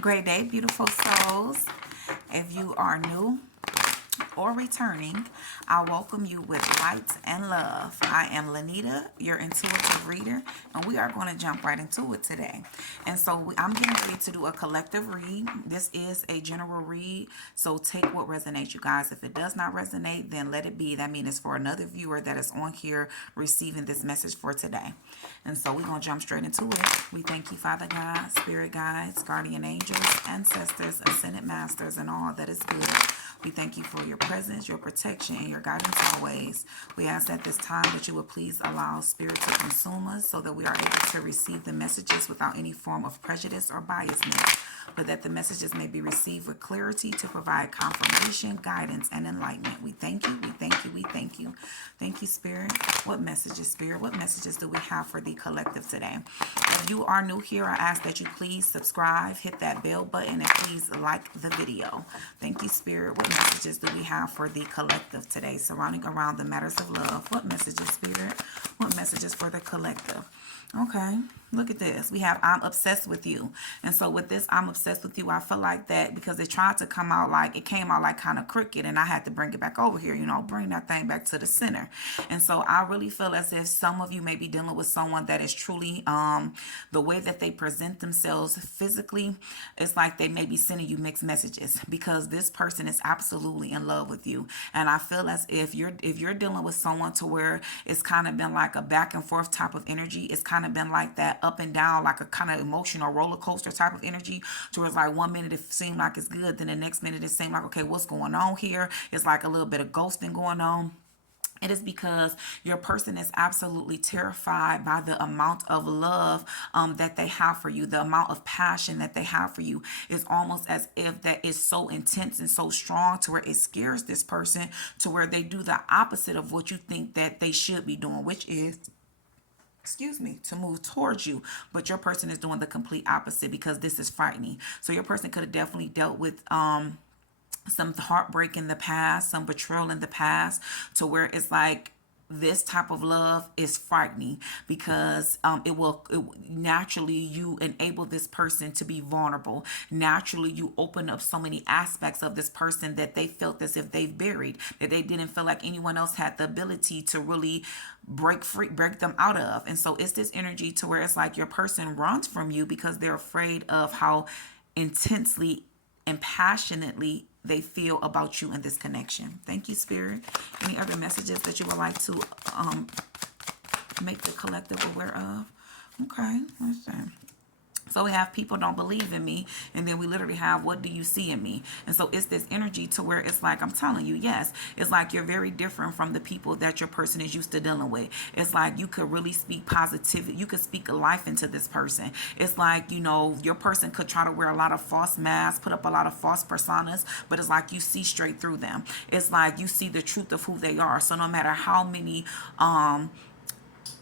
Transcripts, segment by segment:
Great day, beautiful souls. If you are new or returning, I welcome you with light and love. I am Lanita, your intuitive reader, and we are going to jump right into it today. And so I'm getting ready to do a collective read. This is a general read, so take what resonates, you guys. If it does not resonate, then let it be. That means it's for another viewer that is on here receiving this message for today. And so we're going to jump straight into it. We thank you, Father God, Spirit guides, guardian angels, ancestors, ascended masters, and all that is good. We thank you for your presence, your protection, and your guidance always. We ask at this time that you would please allow Spirit to consume us so that we are able to receive the messages without any form of prejudice or biasness, but that the messages may be received with clarity to provide confirmation, guidance, and enlightenment. We thank you, we thank you, we thank you. Thank you, Spirit. What messages, Spirit? What messages do we have for the collective today? If you are new here, I ask that you please subscribe, hit that bell button, and please like the video. Thank you, Spirit. What messages do we have for the collective today surrounding around the matters of love? What messages, Spirit? What messages for the collective? Okay, look at this. We have I'm obsessed with you. And so with this I'm obsessed with you, I feel like that because it tried to come out like it came out like kind of crooked, and I had to bring it back over here, bring that thing back to the center. And so I really feel as if some of you may be dealing with someone that is truly the way that they present themselves physically, it's like they may be sending you mixed messages because this person is absolutely in love with you. And I feel as if you're dealing with someone to where it's kind of been like a back and forth type of energy. It's kind of been like that up and down, like a kind of emotional roller coaster type of energy, to where it's like 1 minute it seemed like it's good, then the next minute it seemed like, okay, what's going on here? It's like a little bit of ghosting going on. It is because your person is absolutely terrified by the amount of love that they have for you. The amount of passion that they have for you is almost as if that is so intense and so strong to where it scares this person to where they do the opposite of what you think that they should be doing, which is, to move towards you. But your person is doing the complete opposite because this is frightening. So your person could have definitely dealt with some heartbreak in the past, some betrayal in the past, to where it's like this type of love is frightening because naturally you enable this person to be vulnerable. Naturally you open up so many aspects of this person that they felt as if they've buried, that they didn't feel like anyone else had the ability to really break them out of. And so it's this energy to where it's like your person runs from you because they're afraid of how intensely and passionately they feel about you in this connection. Thank you, Spirit. Any other messages that you would like to make the collective aware of? Okay, let's see. So we have people don't believe in me, and then we literally have what do you see in me? And so it's this energy to where it's like, I'm telling you, yes, it's like you're very different from the people that your person is used to dealing with. It's like you could really speak positivity. You could speak life into this person. It's like, your person could try to wear a lot of false masks, put up a lot of false personas, but it's like you see straight through them. It's like you see the truth of who they are. So no matter how many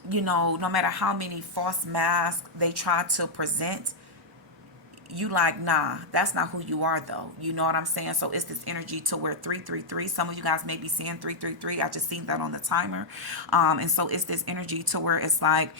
no matter how many false masks they try to present, you like, nah, that's not who you are though. You know what I'm saying? So it's this energy to where 333, some of you guys may be seeing 333. I just seen that on the timer. And so it's this energy to where it's like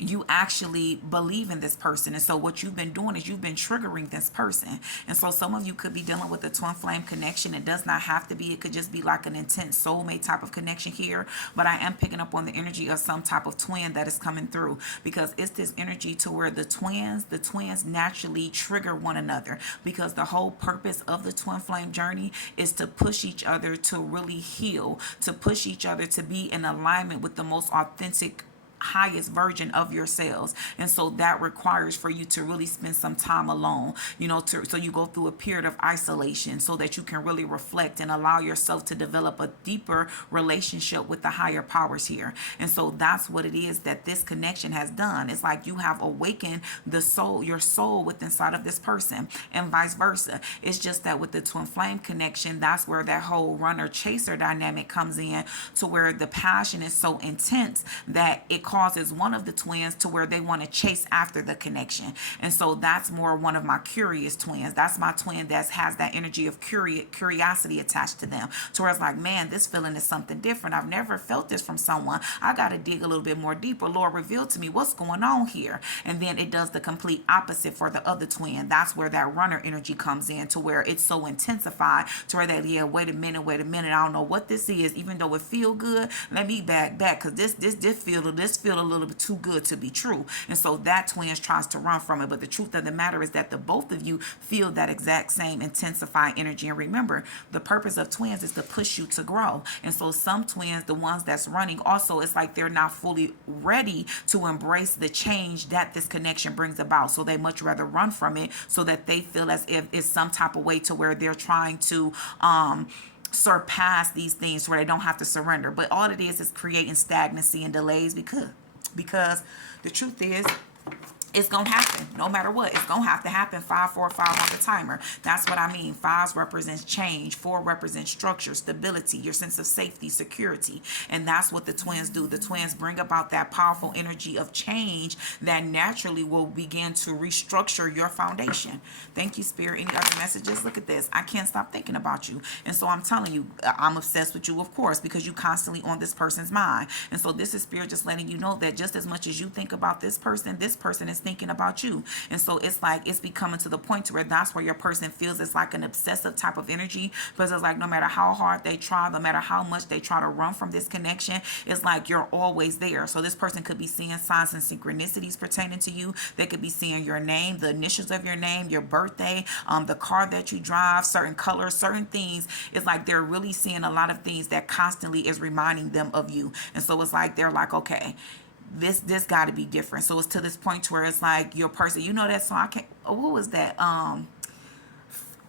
you actually believe in this person. And so what you've been doing is you've been triggering this person. And so some of you could be dealing with a twin flame connection. It does not have to be. It could just be like an intense soulmate type of connection here. But I am picking up on the energy of some type of twin that is coming through, because it's this energy to where the twins naturally trigger one another, because the whole purpose of the twin flame journey is to push each other to really heal, to push each other to be in alignment with the most authentic highest version of yourselves. And so that requires for you to really spend some time alone, so you go through a period of isolation so that you can really reflect and allow yourself to develop a deeper relationship with the higher powers here. And so that's what it is that this connection has done. It's like you have awakened your soul within inside of this person, and vice versa. It's just that with the twin flame connection, that's where that whole runner chaser dynamic comes in, to where the passion is so intense that it causes one of the twins to where they want to chase after the connection. And so that's more one of my curious twins. That's my twin that has that energy of curiosity attached to them. To where it's like, man, this feeling is something different. I've never felt this from someone. I got to dig a little bit more deeper. Lord, reveal to me what's going on here. And then it does the complete opposite for the other twin. That's where that runner energy comes in, to where it's so intensified to where that, yeah, wait a minute, I don't know what this is. Even though it feel good, let me back because this feel a little bit too good to be true. And so that twin tries to run from it. But the truth of the matter is that the both of you feel that exact same intensified energy. And remember, the purpose of twins is to push you to grow. And so some twins, the ones that's running, also it's like they're not fully ready to embrace the change that this connection brings about. So they much rather run from it, so that they feel as if it's some type of way to where they're trying to surpass these things where they don't have to surrender. But all it is creating stagnancy and delays, because the truth is, it's going to happen no matter what. It's going to have to happen. 5, 4, 5 on the timer. That's what I mean. 5 represents change. 4 represents structure, stability, your sense of safety, security. And that's what the twins do. The twins bring about that powerful energy of change that naturally will begin to restructure your foundation. Thank you, Spirit. Any other messages? Look at this. I can't stop thinking about you. And so I'm telling you, I'm obsessed with you, of course, because you constantly on this person's mind. And so this is Spirit just letting you know that just as much as you think about this person is thinking about you. And so it's like it's becoming to the point to where that's where your person feels it's like an obsessive type of energy, because it's like no matter how hard they try, no matter how much they try to run from this connection, it's like you're always there. So this person could be seeing signs and synchronicities pertaining to you. They could be seeing your name, the initials of your name, your birthday, the car that you drive, certain colors, certain things. It's like they're really seeing a lot of things that constantly is reminding them of you. And so it's like they're like, okay, this got to be different. So it's to this point where it's like your person, you know that song, I can't, what was that,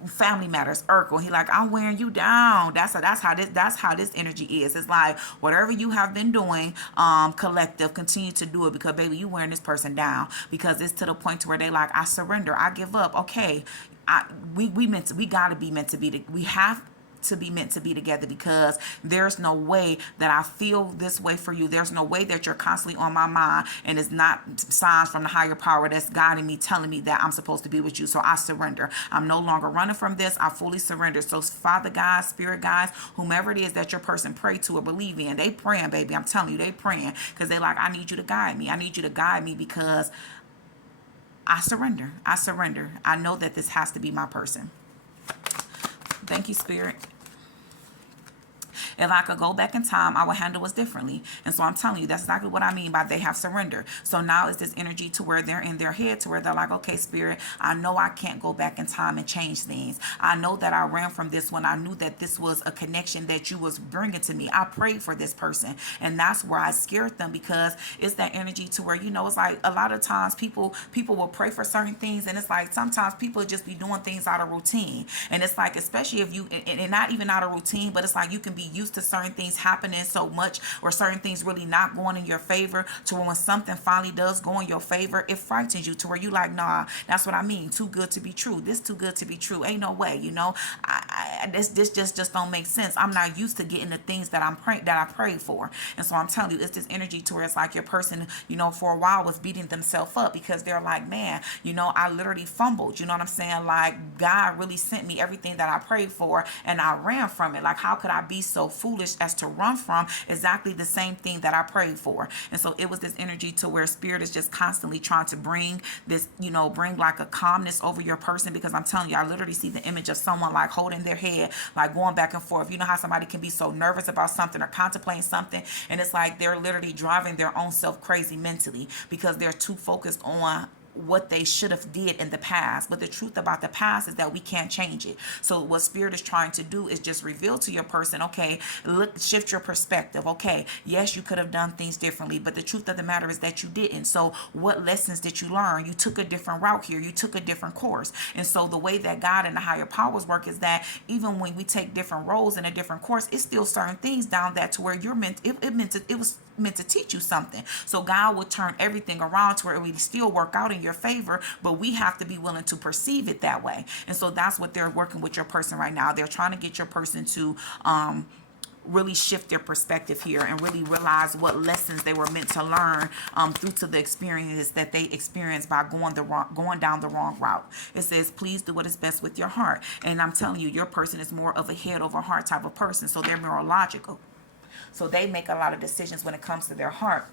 Family Matters, Urkel, he like, I'm wearing you down. That's how this energy is. It's like whatever you have been doing, collective, continue to do it, because baby, you wearing this person down, because it's to the point to where they like, I surrender, I give up. Okay, we gotta be meant to be, we have to be meant to be together, because there's no way that I feel this way for you. There's no way that you're constantly on my mind, and it's not signs from the higher power that's guiding me, telling me that I'm supposed to be with you. So I surrender. I'm no longer running from this. I fully surrender. So Father God, Spirit guides, whomever it is that your person pray to or believe in, they praying, baby. I'm telling you, they praying, because they like, I need you to guide me. I need you to guide me, because I surrender. I surrender. I know that this has to be my person. Thank you, Spirit. If I could go back in time, I would handle us differently. And so I'm telling you, that's exactly what I mean by they have surrendered. So now it's this energy to where they're in their head, to where they're like, okay, Spirit, I know I can't go back in time and change things. I know that I ran from this when I knew that this was a connection that you was bringing to me. I prayed for this person. And that's where I scared them, because it's that energy to where, you know, it's like a lot of times people will pray for certain things. And it's like sometimes people just be doing things out of routine. And it's like, especially if you, and not even out of routine, but it's like you can be used to certain things happening so much, or certain things really not going in your favor, to where when something finally does go in your favor, it frightens you, to where you like, nah, that's what I mean, too good to be true. This too good to be true. Ain't no way, you know. This just don't make sense. I'm not used to getting the things that I prayed for. And so I'm telling you, it's this energy to where it's like your person, you know, for a while was beating themselves up, because they're like, man, you know, I literally fumbled. You know what I'm saying? Like, God really sent me everything that I prayed for, and I ran from it. Like, how could I be so foolish as to run from exactly the same thing that I prayed for? And so it was this energy to where Spirit is just constantly trying to bring this, you know, bring like a calmness over your person, because I'm telling you, I literally see the image of someone like holding their head, like going back and forth. You know how somebody can be so nervous about something or contemplating something, and it's like they're literally driving their own self crazy mentally, because they're too focused on what they should have did in the past. But the truth about the past is that we can't change it. So what Spirit is trying to do is just reveal to your person, okay, look, shift your perspective. Okay, yes, you could have done things differently, but the truth of the matter is that you didn't. So what lessons did you learn? You took a different route here. You took a different course. And so the way that God and the higher powers work is that even when we take different roles in a different course, it's still certain things down that to where you're it was meant to teach you something. So God will turn everything around to where it will still work out in your favor, but we have to be willing to perceive it that way. And so that's what they're working with your person right now. They're trying to get your person to really shift their perspective here and really realize what lessons they were meant to learn through to the experiences that they experienced by going down the wrong route. It says, please do what is best with your heart. And I'm telling you, your person is more of a head over heart type of person, so they're more logical. So they make a lot of decisions when it comes to their heart.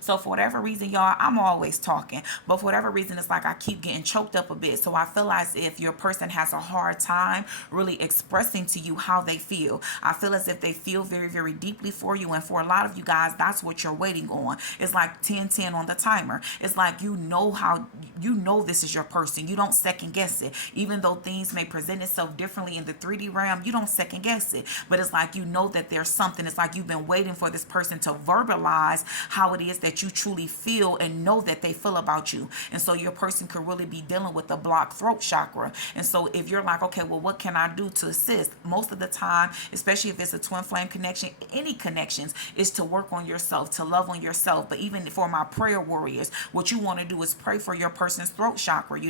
So for whatever reason, y'all, I'm always talking, but for whatever reason, it's like I keep getting choked up a bit. So I feel as if your person has a hard time really expressing to you how they feel. I feel as if they feel very, very deeply for you. And for a lot of you guys, that's what you're waiting on. It's like 10-10 on the timer. It's like, you know this is your person. You don't second guess it. Even though things may present itself differently in the 3D realm, you don't second guess it. But it's like, you know that there's something. It's like you've been waiting for this person to verbalize how it is that you truly feel and know that they feel about you. And so your person could really be dealing with the blocked throat chakra. And so if you're like, okay, well, what can I do to assist? Most of the time, especially if it's a twin flame connection, any connections, is to work on yourself, to love on yourself. But even for my prayer warriors, what you want to do is pray for your person's throat chakra,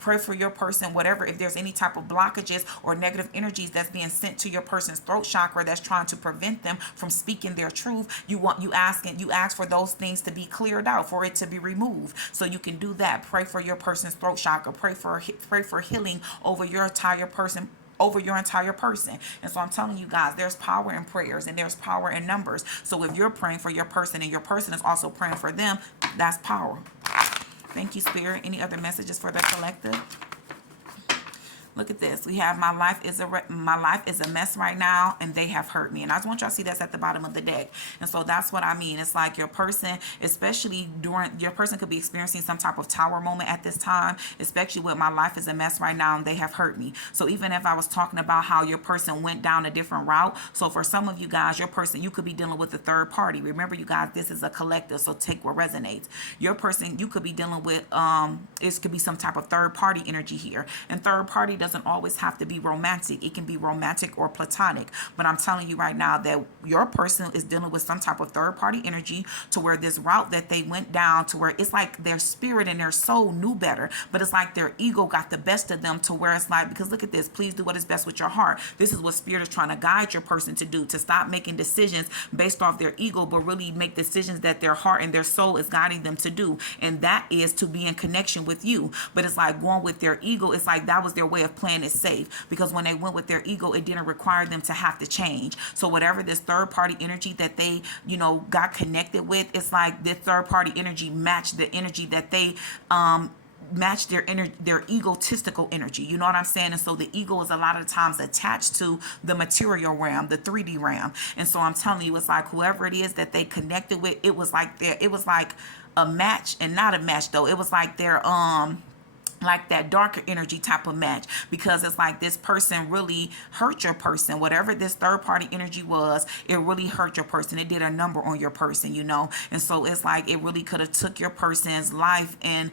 pray for your person, whatever, if there's any type of blockages or negative energies that's being sent to your person's throat chakra that's trying to prevent them from speaking their truth, you ask for those things to be cleared out, for it to be removed. So you can do that. Pray for your person's throat chakra. Pray for healing over your entire person. And so I'm telling you guys, there's power in prayers and there's power in numbers. So if you're praying for your person and your person is also praying for them, that's power. Thank you, Spirit. Any other messages for the collective? Look at this. We have my life is a mess right now, and they have hurt me. And I just want y'all to see that's at the bottom of the deck. And so that's what I mean. It's like your person, especially your person could be experiencing some type of tower moment at this time, especially with my life is a mess right now, and they have hurt me. So even if I was talking about how your person went down a different route, so for some of you guys, your person, you could be dealing with a third party. Remember, you guys, this is a collective, so take what resonates. Your person, you could be dealing with, it could be some type of third party energy here. And third party doesn't always have to be romantic. It can be romantic or platonic. But I'm telling you right now that your person is dealing with some type of third party energy, to where this route that they went down, to where it's like their spirit and their soul knew better, but it's like their ego got the best of them, to where it's like, because look at this, please do what is best with your heart. This is what spirit is trying to guide your person to do, to stop making decisions based off their ego, but really make decisions that their heart and their soul is guiding them to do. And that is to be in connection with you. But it's like going with their ego, it's like that was their way of playing it safe, because when they went with their ego, it didn't require them to have to change. So whatever this third party energy that they got connected with, it's like this third party energy matched the energy that they match their egotistical energy. You know what I'm saying? And so the ego is a lot of times attached to the material realm, the 3D realm. And so I'm telling you, it's like whoever it is that they connected with, it was like a match, and not a match though. It was like their like that darker energy type of match, because it's like this person really hurt your person. Whatever this third party energy was, it really hurt your person. It did a number on your person, and so it's like it really could have took your person's life and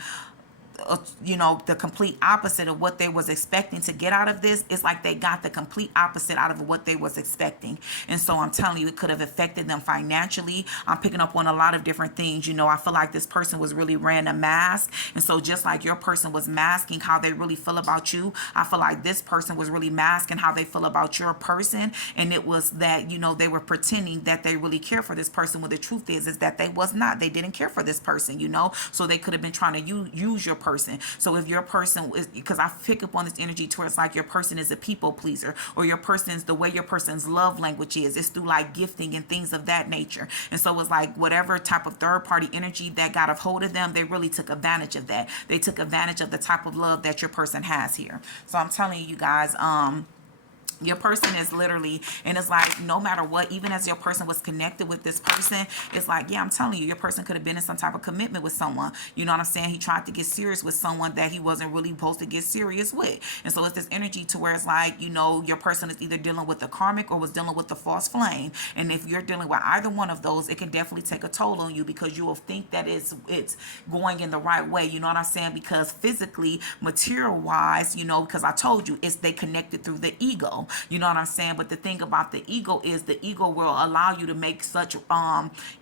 the complete opposite of what they was expecting to get out of this. It's like they got the complete opposite out of what they was expecting. And so I'm telling you, it could have affected them financially. I'm picking up on a lot of different things. I feel like this person was really wearing a mask. And so just like your person was masking how they really feel about you, I feel like this person was really masking how they feel about your person. And it was that, they were pretending that they really care for this person, when the truth is that they was not. They didn't care for this person, so they could have been trying to use your person. So if your person is, because I pick up on this energy to where it's like your person is a people pleaser, or your person's, the way your person's love language is, it's through like gifting and things of that nature. And so it's like whatever type of third party energy that got a hold of them, they really took advantage of that. They took advantage of the type of love that your person has here. So I'm telling you guys, your person is literally, and it's like no matter what, even as your person was connected with this person, it's like, yeah, I'm telling you, your person could have been in some type of commitment with someone. You know what I'm saying? He tried to get serious with someone that he wasn't really supposed to get serious with. And so it's this energy to where it's like, your person is either dealing with the karmic or was dealing with the false flame. And if you're dealing with either one of those, it can definitely take a toll on you, because you will think that it's going in the right way. You know what I'm saying? Because physically, material wise, because I told you, they connected through the ego. You know what I'm saying? But the thing about the ego is the ego will allow you to make such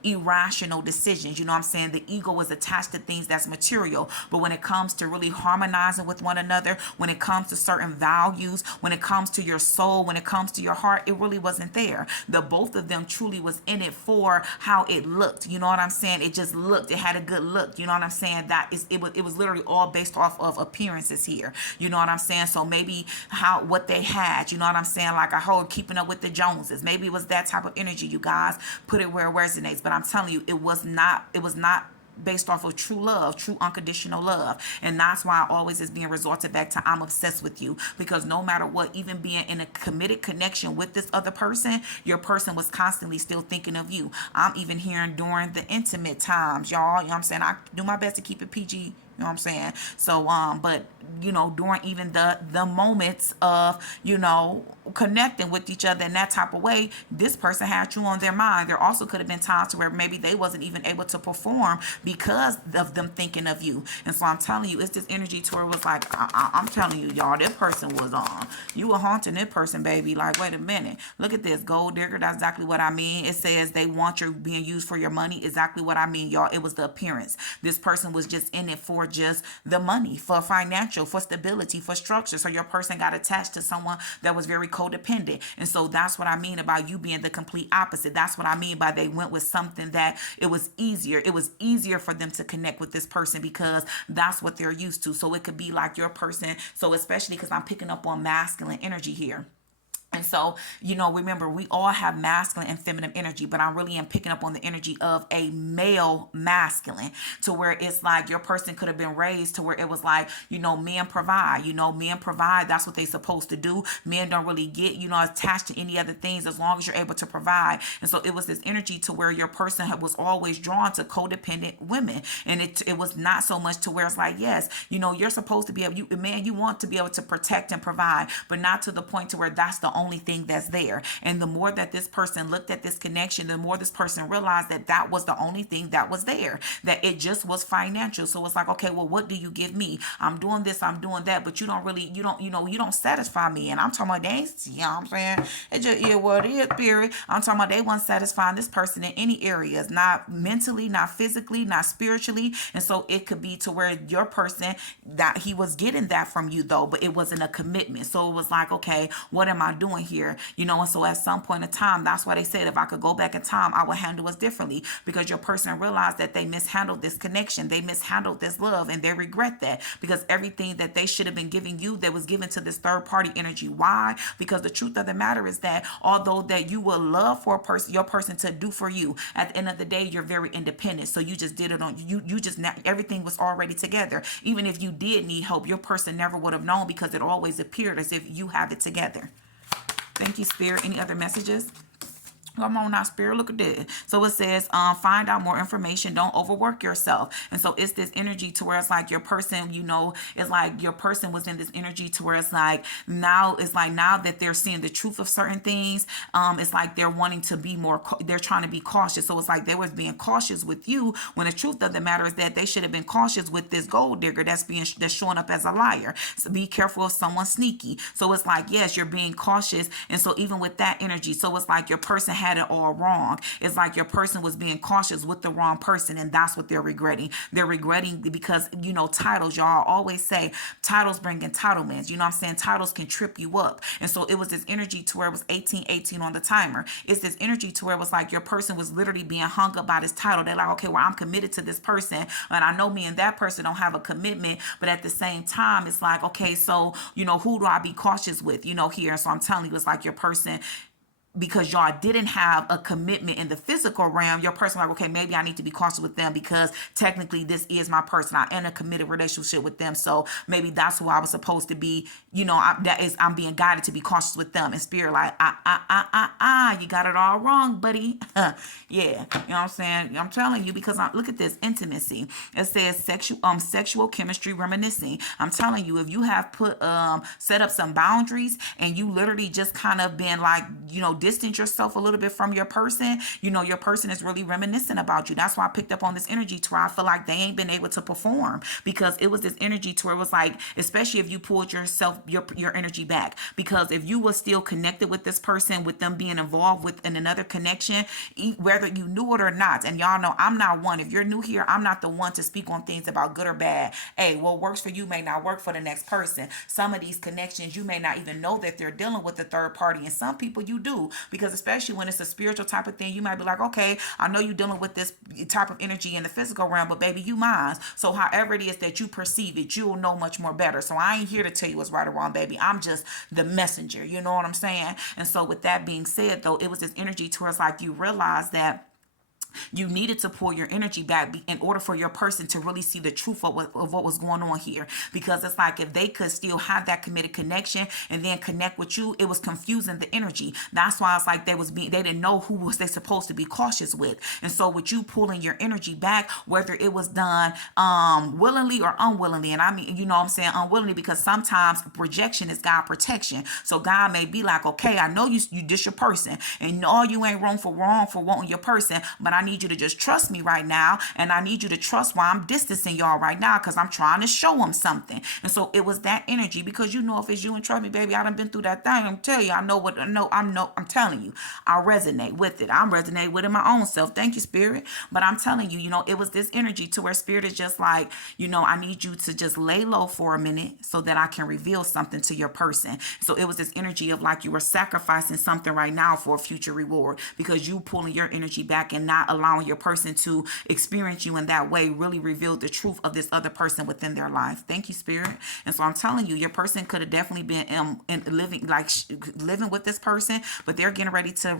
irrational decisions. You know what I'm saying? The ego is attached to things that's material. But when it comes to really harmonizing with one another, when it comes to certain values, when it comes to your soul, when it comes to your heart, it really wasn't there. The both of them truly was in it for how it looked. You know what I'm saying? It just looked, it had a good look. You know what I'm saying? That is, it was literally all based off of appearances here. You know what I'm saying? So maybe what they had, you know what I'm saying? Like a whole keeping up with the Joneses. Maybe it was that type of energy, you guys. Put it where it resonates. But I'm telling you, it was not based off of true love, true unconditional love. And that's why I always is being resorted back to I'm obsessed with you. Because no matter what, even being in a committed connection with this other person, your person was constantly still thinking of you. I'm even hearing during the intimate times, y'all, you know what I'm saying? I do my best to keep it PG. You know what I'm saying? So, but during even the moments of, connecting with each other in that type of way, this person had you on their mind. There also could have been times where maybe they wasn't even able to perform because of them thinking of you. And so I'm telling you, it's this energy to where it was like, I'm telling you, y'all, that person was on. You were haunting that person, baby. Like, wait a minute. Look at this. Gold digger. That's exactly what I mean. It says they want you being used for your money. Exactly what I mean, y'all. It was the appearance. This person was just in it for just the money, for financial, for stability, for structure. So your person got attached to someone that was very codependent. And so that's what I mean about you being the complete opposite. That's what I mean by they went with something that it was easier. It was easier for them to connect with this person because that's what they're used to. So it could be like your person. So especially because I'm picking up on masculine energy here. And so, remember, we all have masculine and feminine energy, but I really am picking up on the energy of a male masculine to where it's like your person could have been raised to where it was like, men provide, men provide. That's what they're supposed to do. Men don't really get, attached to any other things as long as you're able to provide. And so it was this energy to where your person was always drawn to codependent women. And it was not so much to where it's like, yes, you're supposed to be able, you want to be able to protect and provide, but not to the point to where that's the only thing that's there. And the more that this person looked at this connection, the more this person realized that that was the only thing that was there, that it just was financial. So it's like, okay, well, what do you give me? I'm doing this, I'm doing that, but you don't satisfy me. And I'm talking about they, you know what I'm saying? It just is what it is, spirit. I'm talking about they weren't satisfying this person in any areas, not mentally, not physically, not spiritually. And so it could be to where your person, that he was getting that from you though, but it wasn't a commitment. So it was like, okay, what am I doing here? And so at some point in time, that's why they said if I could go back in time, I would handle us differently, because your person realized that they mishandled this connection, they mishandled this love, and they regret that because everything that they should have been giving you that was given to this third party energy. Why? Because the truth of the matter is that although that you will love for a person, your person to do for you, at the end of the day, you're very independent. So you just did it on you just everything was already together. Even if you did need help, your person never would have known because it always appeared as if you have it together. Thank you, Spirit. Any other messages? Come on now, Spirit, look at this. So it says, find out more information. Don't overwork yourself. And so it's this energy to where it's like your person, it's like your person was in this energy to where it's like now that they're seeing the truth of certain things, it's like they're wanting to be more, they're trying to be cautious. So it's like they was being cautious with you when the truth of the matter is that they should have been cautious with this gold digger that's showing up as a liar. So be careful of someone sneaky. So it's like, yes, you're being cautious. And so even with that energy, so it's like your person had it all wrong. It's like your person was being cautious with the wrong person, and that's what they're regretting. They're regretting because titles, y'all always say titles bring entitlements. You know what I'm saying? Titles can trip you up. And so it was this energy to where it was 1818 on the timer. It's this energy to where it was like your person was literally being hung up by this title. They're like, okay, well, I'm committed to this person, and I know me and that person don't have a commitment, but at the same time, it's like, okay, so who do I be cautious with here? And so I'm telling you, it's like your person, because y'all didn't have a commitment in the physical realm, your person like, okay, maybe I need to be cautious with them because technically this is my person. I am in a committed relationship with them. So maybe that's who I was supposed to be, I'm being guided to be cautious with them. And Spirit like, you got it all wrong, buddy. Yeah. You know what I'm saying? I'm telling you, because look at this intimacy. It says sexual chemistry reminiscing. I'm telling you, if you have set up some boundaries and you literally just kind of been like, distance yourself a little bit from your person, you know, your person is really reminiscent about you. That's why I picked up on this energy to where I feel like they ain't been able to perform, because it was this energy to where it was like, especially if you pulled yourself, your energy back, because if you were still connected with this person, with them being involved with in another connection, whether you knew it or not, and y'all know I'm not one, if you're new here, I'm not the one to speak on things about good or bad. Hey, what works for you may not work for the next person. Some of these connections you may not even know that they're dealing with a third party, and some people you do, because especially when it's a spiritual type of thing, you might be like, okay, I know you're dealing with this type of energy in the physical realm, but baby, you mine. So however it is that you perceive it, you'll know much more better. So I ain't here to tell you what's right or wrong, baby. I'm just the messenger. You know what I'm saying? And so with that being said, though, it was this energy towards like you realize that you needed to pull your energy back in order for your person to really see the truth of what was going on here. Because it's like if they could still have that committed connection and then connect with you, it was confusing the energy. That's why it's like they didn't know who was they supposed to be cautious with. And so with you pulling your energy back, whether it was done willingly or unwillingly, and I mean, you know what I'm saying, unwillingly, because sometimes rejection is God protection. So God may be like, okay, I know you dish your person, and all you ain't wrong for wanting your person, but I need you to just trust me right now, and I need you to trust why I'm distancing y'all right now, because I'm trying to show them something. And so it was that energy, because you know, if it's you, and trust me, baby, I done been through that thing. I'm telling you, I'm telling you, I resonate with it. I'm resonating with it my own self. Thank you, Spirit. But I'm telling you, you know, it was this energy to where Spirit is just like, you know, I need you to just lay low for a minute so that I can reveal something to your person. So it was this energy of like you were sacrificing something right now for a future reward, because you pulling your energy back and not allowing your person to experience you in that way really revealed the truth of this other person within their life. Thank you, Spirit. And so I'm telling you, your person could have definitely been living with this person, but they're getting ready to,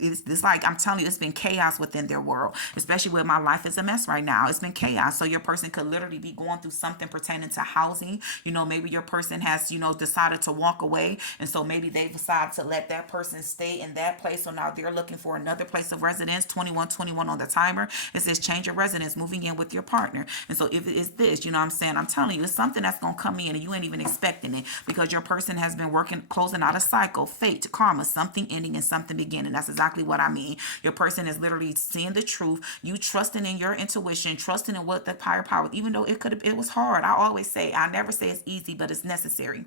it's like, I'm telling you, it's been chaos within their world, especially where my life is a mess right now. It's been chaos. So your person could literally be going through something pertaining to housing. You know, maybe your person has, you know, decided to walk away, and so maybe they decided to let that person stay in that place. So now they're looking for another place of residence. 2121 on the timer. It says change your residence, moving in with your partner. And so if it is this, you know what I'm saying, I'm telling you, it's something that's going to come in and you ain't even expecting it, because your person has been working, closing out a cycle, fate, karma, something ending and something beginning. That's exactly what I mean. Your person is literally seeing the truth, you trusting in your intuition, trusting in what the higher power, even though it was hard. I never say it's easy, but it's necessary.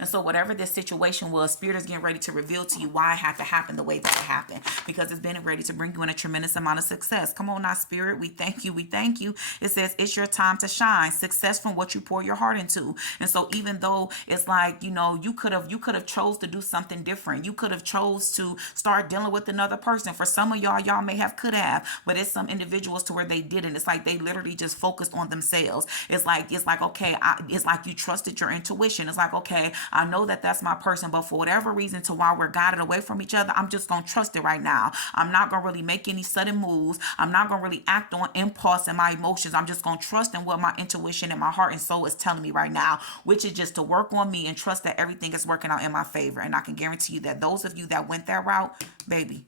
And so whatever this situation was, Spirit is getting ready to reveal to you why it had to happen the way that it happened, because it's been ready to bring you in a tremendous amount of success. Come on now, Spirit. We thank you. We thank you. It says it's your time to shine. Success from what you pour your heart into. And so even though it's like, you know, you could have chose to do something different. You could have chose to start dealing with another person. For some of y'all may have could have, but it's some individuals to where they didn't. It's like they literally just focused on themselves. It's like okay, it's like you trusted your intuition. It's like, okay, I know that that's my person, but for whatever reason, to while we're guided away from each other, I'm just gonna trust it right now. I'm not gonna really make any sudden moves. I'm not gonna really act on impulse and my emotions. I'm just gonna trust in what my intuition and my heart and soul is telling me right now, which is just to work on me and trust that everything is working out in my favor. And I can guarantee you that those of you that went that route, baby,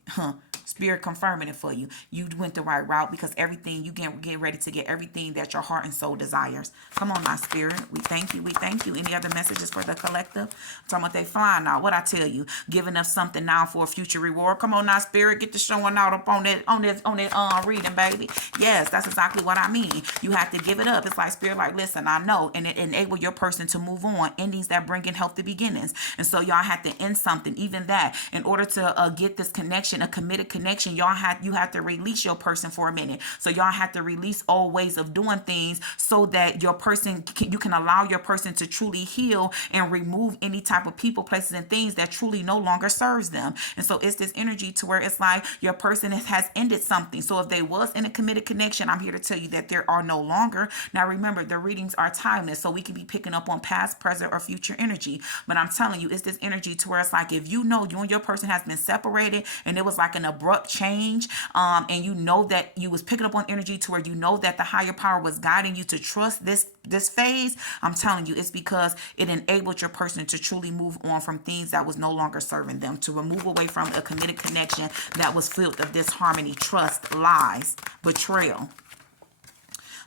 Spirit confirming it for you. You went the right route, because everything you get ready to get everything that your heart and soul desires. Come on, my Spirit. We thank you. We thank you. Any other messages for the collective? I'm talking about they flying now. What I tell you, giving up something now for a future reward. Come on now, Spirit. Get the showing out up on that reading, baby. Yes, that's exactly what I mean. You have to give it up. It's like Spirit, like, listen, I know, and it enable your person to move on. Endings that bring in healthy beginnings. And so y'all have to end something, even that, in order to get this connection, a committed connection. You have to release your person for a minute. So y'all have to release old ways of doing things, so that your person you can allow your person to truly heal and remove any type of people, places, and things that truly no longer serves them. And so it's this energy to where it's like your person has ended something. So if they was in a committed connection, I'm here to tell you that there are no longer. Now remember, the readings are timeless, so we can be picking up on past, present, or future energy. But I'm telling you, it's this energy to where it's like, if you know you and your person has been separated and it was like an abrupt change, and you know that you was picking up on energy to where you know that the higher power was guiding you to trust this phase, I'm telling you, it's because it enabled your person to truly move on from things that was no longer serving them, to remove away from a committed connection that was filled of disharmony, trust, lies, betrayal.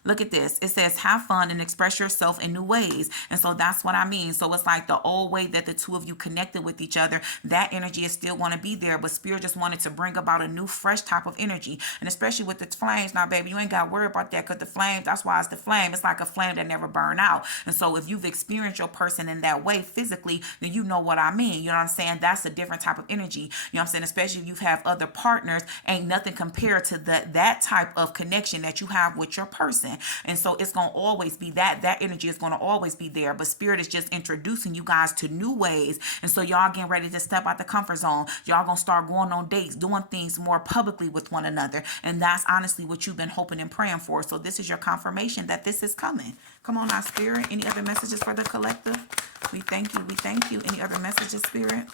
Look at this. It says, have fun and express yourself in new ways. And so that's what I mean. So it's like the old way that the two of you connected with each other, that energy is still going to be there. But Spirit just wanted to bring about a new, fresh type of energy. And especially with the flames. Now, baby, you ain't got to worry about that, because the flame, that's why it's the flame. It's like a flame that never burn out. And so if you've experienced your person in that way physically, then you know what I mean. You know what I'm saying? That's a different type of energy. You know what I'm saying? Especially if you have other partners, ain't nothing compared to that type of connection that you have with your person. And so it's going to always be that energy is going to always be there. But Spirit is just introducing you guys to new ways. And so y'all getting ready to step out the comfort zone. Y'all going to start going on dates, doing things more publicly with one another. And that's honestly what you've been hoping and praying for. So this is your confirmation that this is coming. Come on now, Spirit. Any other messages for the collective? We thank you. We thank you. Any other messages, Spirit?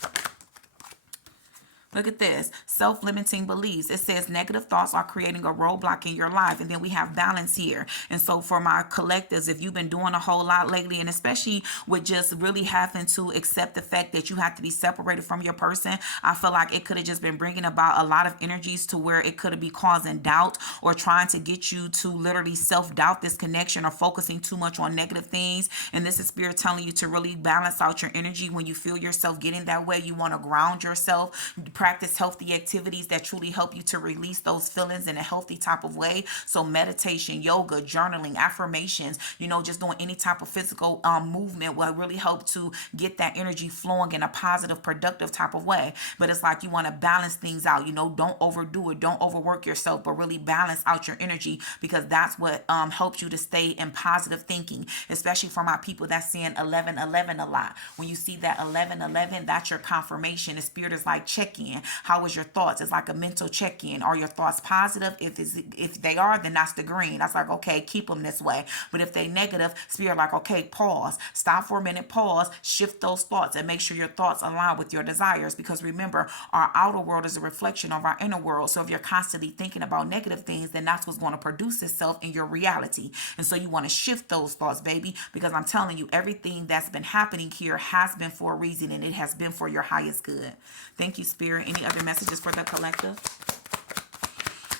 Look at this. Self-limiting beliefs. It says negative thoughts are creating a roadblock in your life. And then we have balance here. And so for my collectives, if you've been doing a whole lot lately, and especially with just really having to accept the fact that you have to be separated from your person, I feel like it could have just been bringing about a lot of energies to where it could be causing doubt, or trying to get you to literally self-doubt this connection, or focusing too much on negative things. And this is Spirit telling you to really balance out your energy. When you feel yourself getting that way, you want to ground yourself, practice healthy activities that truly help you to release those feelings in a healthy type of way. So meditation, yoga, journaling, affirmations, just doing any type of physical movement will really help to get that energy flowing in a positive, productive type of way. But it's like you want to balance things out. Don't overdo it. Don't overwork yourself, but really balance out your energy, because that's what helps you to stay in positive thinking, especially for my people that's seeing 11:11 a lot. When you see that 11:11, that's your confirmation. The Spirit is like, check in. How was your thoughts? It's like a mental check-in. Are your thoughts positive? If they are, then that's the green. That's like, okay, keep them this way. But if they negative, Spirit like, okay, pause. Stop for a minute, pause, shift those thoughts, and make sure your thoughts align with your desires. Because remember, our outer world is a reflection of our inner world. So if you're constantly thinking about negative things, then that's what's going to produce itself in your reality. And so you want to shift those thoughts, baby, because I'm telling you, everything that's been happening here has been for a reason, and it has been for your highest good. Thank you, Spirit. Any other messages for the collective?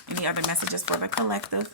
Any other messages for the collective?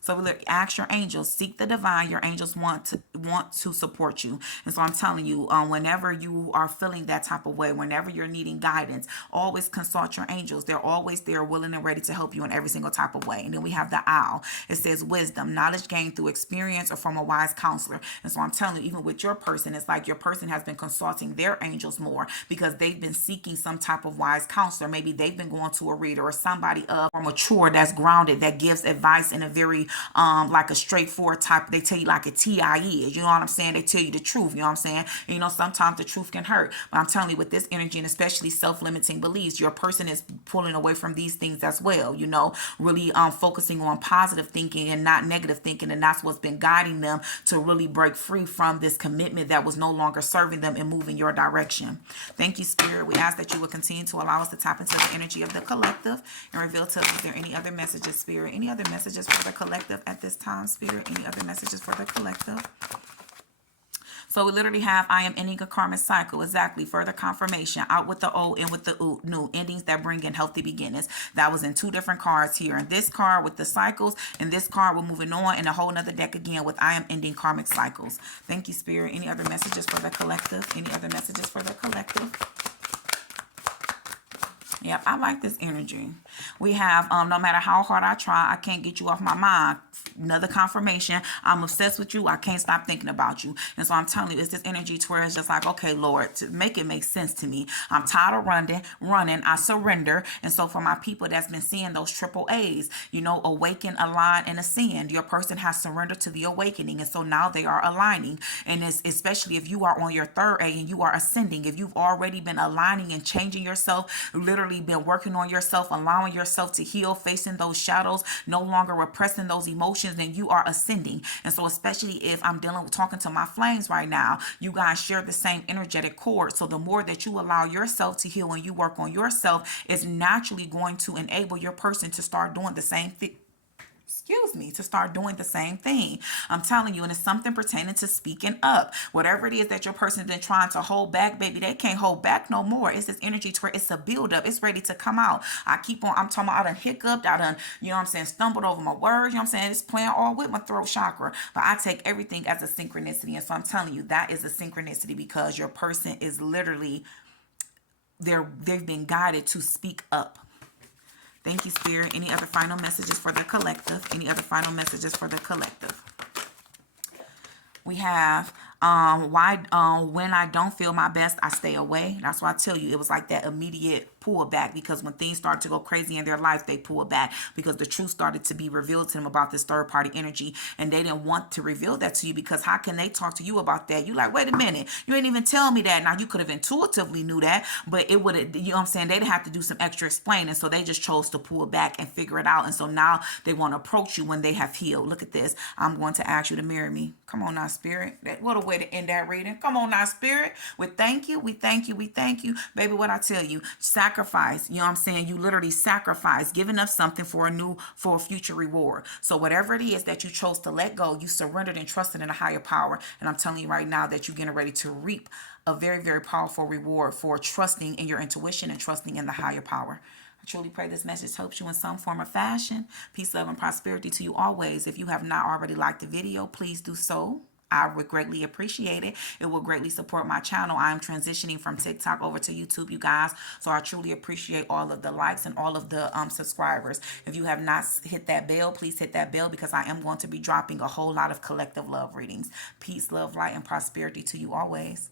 So look, ask your angels, seek the divine. Your angels want to support you. And so I'm telling you, whenever you are feeling that type of way, whenever you're needing guidance, always consult your angels. They're always there, willing and ready to help you in every single type of way. And then we have the owl. It says wisdom, knowledge gained through experience or from a wise counselor. And so I'm telling you, even with your person, it's like your person has been consulting their angels more, because they've been seeking some type of wise counselor. Maybe they've been going to a reader or somebody or mature, that's grounded, that gives advice in a very like a straightforward type. They tell you like a TIE is, you know what I'm saying? They tell you the truth, you know what I'm saying? And, sometimes the truth can hurt. But I'm telling you, with this energy, and especially self-limiting beliefs, your person is pulling away from these things as well, really focusing on positive thinking and not negative thinking. And that's what's been guiding them to really break free from this commitment that was no longer serving them and move in your direction. Thank you, Spirit. We ask that you will continue to allow us to tap into the energy of the collective and reveal to us if there are any other messages, Spirit. Any other messages for the collective at this time, Spirit? Any other messages for the collective? So we literally have, I am ending a karmic cycle. Exactly. Further confirmation. Out with the old, in with the new. Endings that bring in healthy beginnings. That was in two different cards here. In this card with the cycles, and this card we're moving on in a whole nother deck again with I am ending karmic cycles. Thank you, Spirit. Any other messages for the collective? Any other messages for the collective? Yep, I like this energy. We have, no matter how hard I try, I can't get you off my mind. Another confirmation. I'm obsessed with you. I can't stop thinking about you. And so I'm telling you, it's this energy to where it's just like, okay, Lord, to make it make sense to me. I'm tired of running. I surrender. And so for my people that's been seeing those triple A's, awaken, align, and ascend, your person has surrendered to the awakening. And so now they are aligning. And it's especially if you are on your third A and you are ascending, if you've already been aligning and changing yourself, literally been working on yourself, allowing yourself to heal, facing those shadows, no longer repressing those emotions, then you are ascending. And so especially if I'm talking to my flames right now, you guys share the same energetic cord. So the more that you allow yourself to heal and you work on yourself, it's naturally going to enable your person to start doing the same thing. excuse me, to start doing the same thing. I'm telling you, and it's something pertaining to speaking up. Whatever it is that your person's been trying to hold back, baby, they can't hold back no more. It's this energy to where it's a buildup. It's ready to come out. I'm talking about, I done hiccuped, I done, you know what I'm saying, stumbled over my words, you know what I'm saying? It's playing all with my throat chakra. But I take everything as a synchronicity. And so I'm telling you, that is a synchronicity because your person is literally, they've been guided to speak up. Thank you, Spirit. Any other final messages for the collective? Any other final messages for the collective? We have when I don't feel my best, I stay away. That's why I tell you, it was like that immediate pull back, because when things start to go crazy in their life, they pull back because the truth started to be revealed to them about this third party energy, and they didn't want to reveal that to you, because how can they talk to you about that? You like, wait a minute, you ain't even tell me that. Now you could have intuitively knew that, but it would have, you know what I'm saying, they'd have to do some extra explaining. So they just chose to pull back and figure it out. And so now they want to approach you when they have healed. Look at this. I'm going to ask you to marry me. Come on now, Spirit. What a way to end that reading. Come on now, Spirit. We thank you. We thank you. We thank you. Baby, what I tell you, sacrifice. You know what I'm saying? You literally sacrifice, giving up something for a future reward. So whatever it is that you chose to let go, you surrendered and trusted in a higher power. And I'm telling you right now that you're getting ready to reap a very, very powerful reward for trusting in your intuition and trusting in the higher power. I truly pray this message helps you in some form or fashion. Peace, love, and prosperity to you always. If you have not already liked the video, please do so. I would greatly appreciate it. It will greatly support my channel. I am transitioning from TikTok over to YouTube, you guys. So I truly appreciate all of the likes and all of the subscribers. If you have not hit that bell, please hit that bell, because I am going to be dropping a whole lot of collective love readings. Peace, love, light, and prosperity to you always.